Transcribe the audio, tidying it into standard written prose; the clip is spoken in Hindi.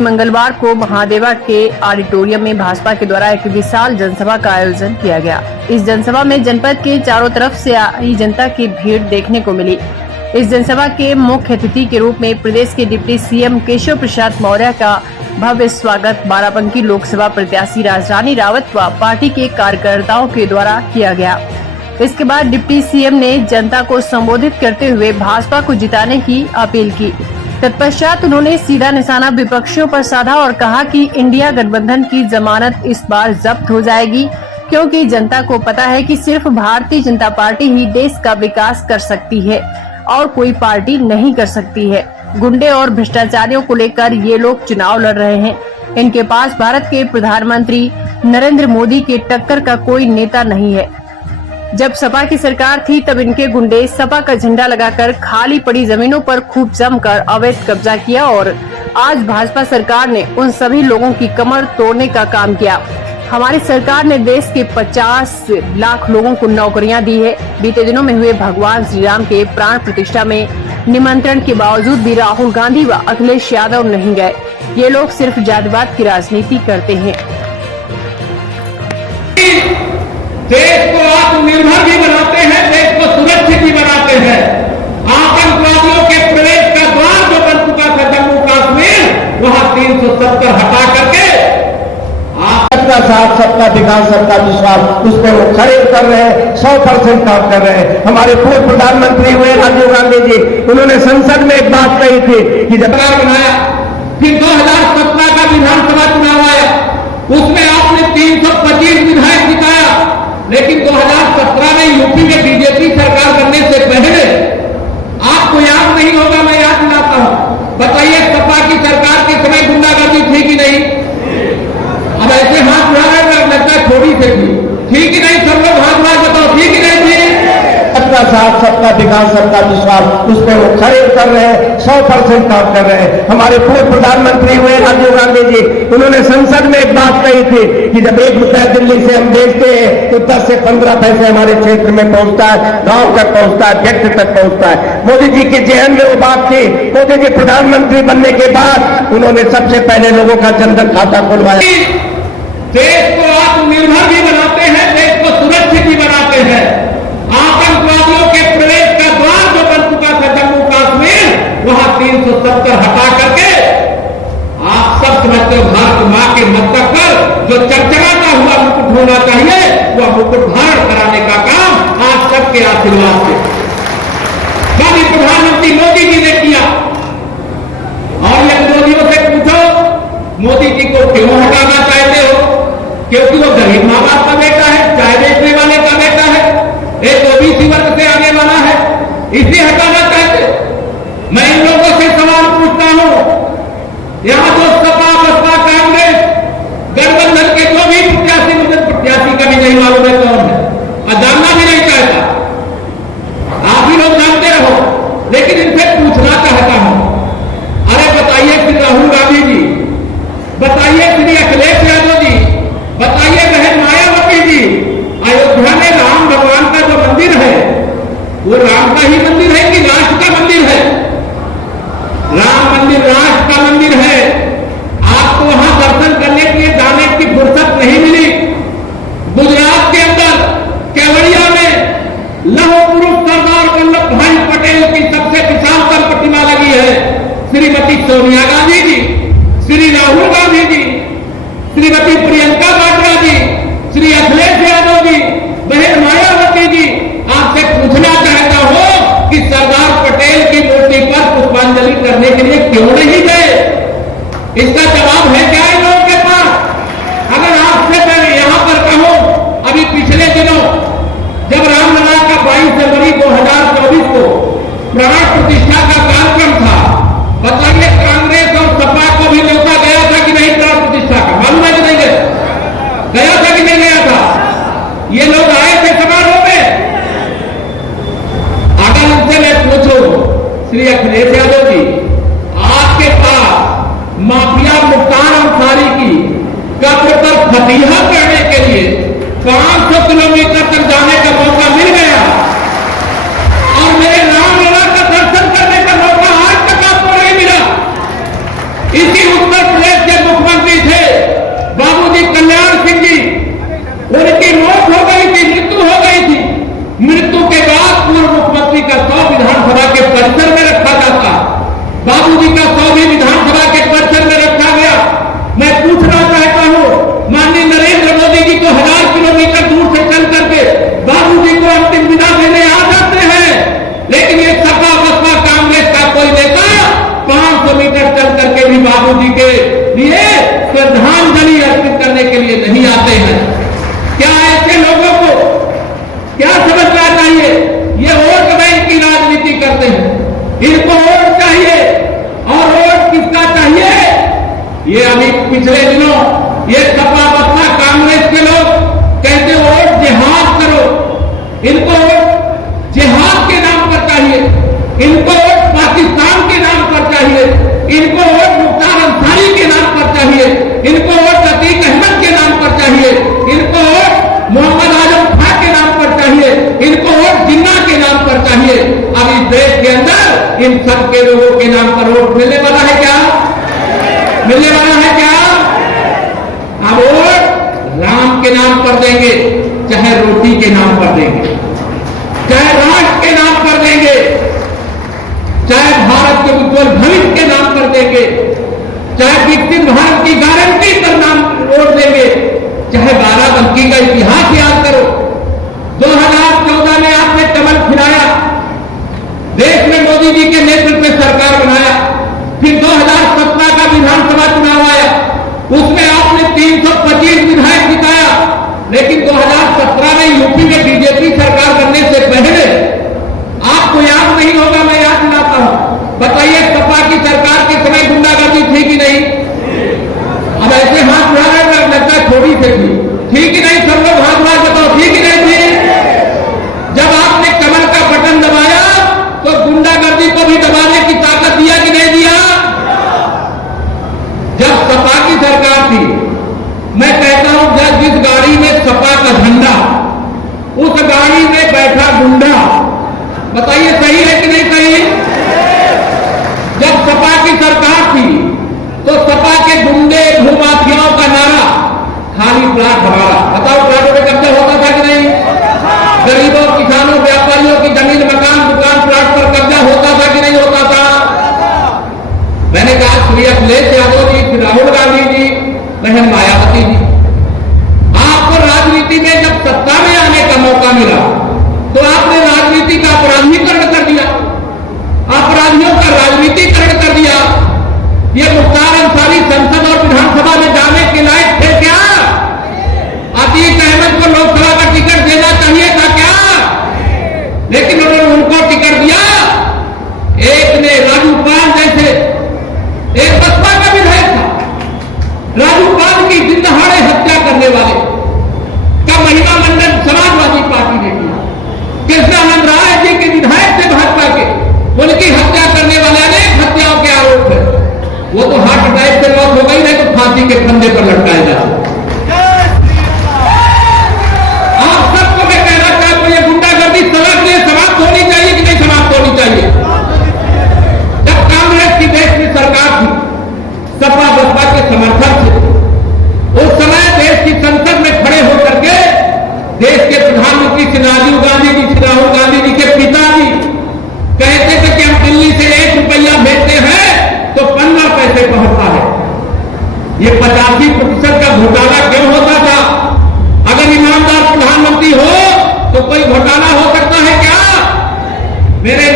मंगलवार को महादेवा के ऑडिटोरियम में भाजपा के द्वारा एक विशाल जनसभा का आयोजन किया गया। इस जनसभा में जनपद के चारों तरफ से आई जनता की भीड़ देखने को मिली। इस जनसभा के मुख्य अतिथि के रूप में प्रदेश के डिप्टी सीएम केशव प्रसाद मौर्य का भव्य स्वागत बाराबंकी लोकसभा प्रत्याशी राजरानी रावत व पार्टी के कार्यकर्ताओं के द्वारा किया गया। इसके बाद डिप्टी सीएम ने जनता को संबोधित करते हुए भाजपा को जिताने की अपील की। तत्पश्चात उन्होंने सीधा निशाना विपक्षियों पर साधा और कहा कि इंडिया गठबंधन की जमानत इस बार जब्त हो जाएगी, क्योंकि जनता को पता है कि सिर्फ भारतीय जनता पार्टी ही देश का विकास कर सकती है और कोई पार्टी नहीं कर सकती है। गुंडे और भ्रष्टाचारियों को लेकर ये लोग चुनाव लड़ रहे हैं। इनके पास भारत के प्रधानमंत्री नरेंद्र मोदी के टक्कर का कोई नेता नहीं है। जब सपा की सरकार थी तब इनके गुंडे सपा का झंडा लगाकर खाली पड़ी जमीनों पर खूब जमकर अवैध कब्जा किया और आज भाजपा सरकार ने उन सभी लोगों की कमर तोड़ने का काम किया। हमारी सरकार ने देश के 50 लाख लोगों को नौकरियां दी है। बीते दिनों में हुए भगवान श्री राम के प्राण प्रतिष्ठा में निमंत्रण के बावजूद भी राहुल गांधी व अखिलेश यादव नहीं गए। ये लोग सिर्फ जातिवाद की राजनीति करते हैं। देश को आत्मनिर्भर भी बनाते हैं, देश को सुरक्षित भी बनाते हैं। आतंकवादियों के प्रवेश का द्वार जो बन चुका था जम्मू कश्मीर, वहां 370 हटा करके सबका साथ, सबका विकास, सबका विश्वास, उस पर वो खड़े कर रहे हैं, 100% काम कर रहे हैं। हमारे पूर्व प्रधानमंत्री हुए राजीव गांधी जी, उन्होंने संसद में एक बात कही थी कि जब बनाया, फिर 2017 का विधानसभा चुनाव आया, उसमें आपने 325 विधायक जिताया। लेकिन 2017 में यूपी में बीजेपी सरकार बनने से पहले, आपको याद नहीं होगा, मैं याद दिलाता हूं, बताइए सपा की सरकार के समय गुंडागर्दी थी कि नहीं? अब ऐसे हाथ उड़ा रहे हैं, लगता है थोड़ी से थी कि नहीं? सब लोग हाथ उड़ा बताओ, थी कि नहीं थी? सबका साथ, सबका विकास, सबका विश्वास, उस पर वो खड़े कर रहे हैं, 100% काम कर रहे हैं। हमारे पूर्व प्रधानमंत्री हुए राजीव गांधी जी, उन्होंने संसद में एक बात कही थी कि जब 1 रुपया दिल्ली से हम बेचते हैं तो 10 से 15 पैसे हमारे क्षेत्र में पहुंचता है, गांव तक पहुंचता है, व्यक्ति तक पहुंचता है। मोदी जी के जेहन में वो बात थी। मोदी जी प्रधानमंत्री बनने के बाद उन्होंने सबसे पहले लोगों का जनधन खाता खुलवाया। देश को आत्मनिर्भर भी बनाते हैं, देश को सुरक्षित भी बनाते हैं। आतंकवादियों के प्रवेश का द्वार जो बन चुका था जम्मू कश्मीर, वहां 370 हटा करके आप सब समझते हो भारत मां के मस्तक पर जो चमचमाता हुआ मुकुट होना चाहिए, वह मुकुट धारण कराने का काम आज सबके आशीर्वाद से माननीय प्रधानमंत्री मोदी जी ने किया। और ये विरोधियों से पूछो, मोदी जी को क्यों हटाना चाहते हो? क्योंकि वो गरीब मां बाप का बेटा है, चाय बेचने वाले का बेटा है, एक ओबीसी वर्ग से आने वाला है, इसलिए हटाना चाहते। मैं इन लोगों से सवाल पूछता हूं, यहां जो सपा बसपा कांग्रेस गठबंधन के जो भी प्रत्याशी, मुझे प्रत्याशी का भी नहीं मालूम है कौन है और जानना भी नहीं चाहता, आप ही लोग जानते रहो, लेकिन इनसे पूछना चाहता हूं, अरे बताइए श्री राहुल गांधी जी, बताइए श्री अखिलेश यादव जी, बताइए बहन मायावती जी, अयोध्या में राम भगवान का जो मंदिर है, वो राम का ही मंदिर है कि राष्ट्र का मंदिर है? राम मंदिर राष्ट्र का मंदिर है। आपको वहां दर्शन करने के लिए जाने की फुर्सत नहीं मिली। गुजरात के अंदर केवड़िया में लौह पुरुष सरदार वल्लभ भाई पटेल की सबसे विशालतम प्रतिमा लगी है। श्रीमती सोनिया गांधी जी, श्री राहुल गांधी जी, श्रीमती प्रियंका वाड्रा जी, श्री अखिलेश यादव जी, बहन मायावती जी, आपसे पूछना चाहता हूं कि सरदार पटेल की मूर्ति पर पुष्पांजलि करने के लिए क्यों नहीं गए? इसका जवाब है क्या इन लोगों के पास? अगर आपसे मैं यहां पर कहूं, अभी पिछले दिनों जब रामलला का 22 जनवरी 2024 को प्राण प्रतिष्ठा का कार्यक्रम था, बताइए कांग्रेस और सपा को भी न्योता गया था कि नहीं? प्राण प्रतिष्ठा का मालूम है कि नहीं गया? गया था कि नहीं गया था? ये लोग आए थे समारोह में? अगर उनसे मैं पूछूं, श्री अखिलेश यादव जी, आपके पास माफिया मुख्तार अंसारी की कब्र पर फतिहा करने के लिए 500 किलोमीटर तक जाने का मौका मिल गया और मेरे रामलला का दर्शन करने का मौका आज तक आपको नहीं मिला। इसी उत्तर प्रदेश लिए श्रद्धांजलि अर्पित करने के लिए नहीं आते हैं। क्या ऐसे लोगों को क्या समझना चाहिए? ये वोट बैंक की राजनीति करते हैं, इनको वोट चाहिए। और वोट किसका चाहिए? ये अभी पिछले दिनों ये सपा बसपा कांग्रेस के लोग कहते वोट जिहाद करो, इनको वोट जिहाद के नाम पर चाहिए, इनको वोट पाकिस्तान के नाम पर चाहिए, इनको वोट मुख्तार अंसारी के नाम पर चाहिए, इनको वोट अतीक अहमद के नाम पर चाहिए, इनको वोट मोहम्मद आजम खां के नाम पर चाहिए, इनको वोट जिन्ना के नाम पर चाहिए। अब इस देश के अंदर इन सब के लोगों के नाम पर वोट मिलने वाला है क्या? मिलने वाला है क्या? अब वोट राम के नाम पर देंगे, चाहे रोटी के नाम पर देंगे, चाहे राष्ट्र के नाम पर देंगे, चाहे भारत के उज्जवल भविष्य के नाम पर देंगे, चाहे विकसित भारत की गारंटी पर नाम वोट देंगे, चाहे बाराबंकी का इतिहास याद करो। 2014 में आपने कमल खिलाया, देश में मोदी जी के नेतृत्व में सरकार बनाया, फिर 2017 का विधानसभा चुनाव आया, उसमें आपने 325 विधायक जिताया। लेकिन 2017 में यूपी में बीजेपी सरकार बनने से पहले आपको याद नहीं होगा, मैं याद दिलाता हूं, बताइए सपा की सरकार के समय गुंडागर्दी थी कि नहीं? अब ऐसे हाथ उड़ा रहे हैं, लगता है थोड़ी से थी कि नहीं? सब लोग हाथ उड़ा बताओ, थी कि नहीं थी? जब आपने कमल का बटन दबाया तो गुंडागर्दी को भी दबाने की ताकत दिया कि नहीं दिया? जब सपा की सरकार थी, मैं कहता हूं जब जिस गाड़ी में सपा का झंडा, उस गाड़ी में बैठा गुंडा, बताइए सही है कि नहीं सही? जब सपा की सरकार थी तो सपा के गुंडे भूमाफियाओं का नारा खाली प्लाट हमारा, बताओ प्लाटों पे कब्जा होता था कि नहीं? गरीबों, किसानों, व्यापारियों की जमीन, मकान, दुकान, प्लाट पर कब्जा होता था कि नहीं होता था? मैंने कहा श्री अखिलेश यादव जी, फिर राहुल गांधी जी, बहन मायावती जी, आपको राजनीति में जब सत्ता में आने का मौका मिला तो आपने राजनीति का अपराधीकरण कर दिया, अपराधियों का राजनीतिकरण कर दिया। ये मुख्तार अंसारी संसद और विधानसभा में जाने के लायक थे क्या? अतीक अहमद को लोकसभा का टिकट देना चाहिए था क्या? लेकिन उन्होंने उनको टिकट दिया। एक ने राजू पाल जैसे एक बसपा का विधायक था, राजू पाल की जिंदहाड़े हत्या करने वाले का महिला मंडल समाजवादी पार्टी ने किया। कृष्णानंद राय जी के विधायक थे भाजपा के, उनकी हत्या करने वाले अनेक हत्याओं के आरोप है। वो तो हार्ट अटैक से मौत हो गई, नहीं तो फांसी के फंदे पर लटकाए जाते। आप सबको मैं कहना चाहता हूं, ये गुंडागर्दी समाप्त होनी चाहिए कि नहीं समाप्त होनी चाहिए? जब कांग्रेस की देश में सरकार थी, सपा बसपा के समर्थक थे, उस समय देश की संसद में खड़े होकर के देश के प्रधानमंत्री श्री राजीव गांधी जी, श्री राहुल गांधी जी के पिताजी कहते थे कि हम दिल्ली से 1 रुपया भेजते हैं तो 15 पैसे पहुंचता है। ये 85% का घोटाला क्यों होता था? अगर ईमानदार प्रधानमंत्री हो तो कोई घोटाला हो सकता है क्या? मेरे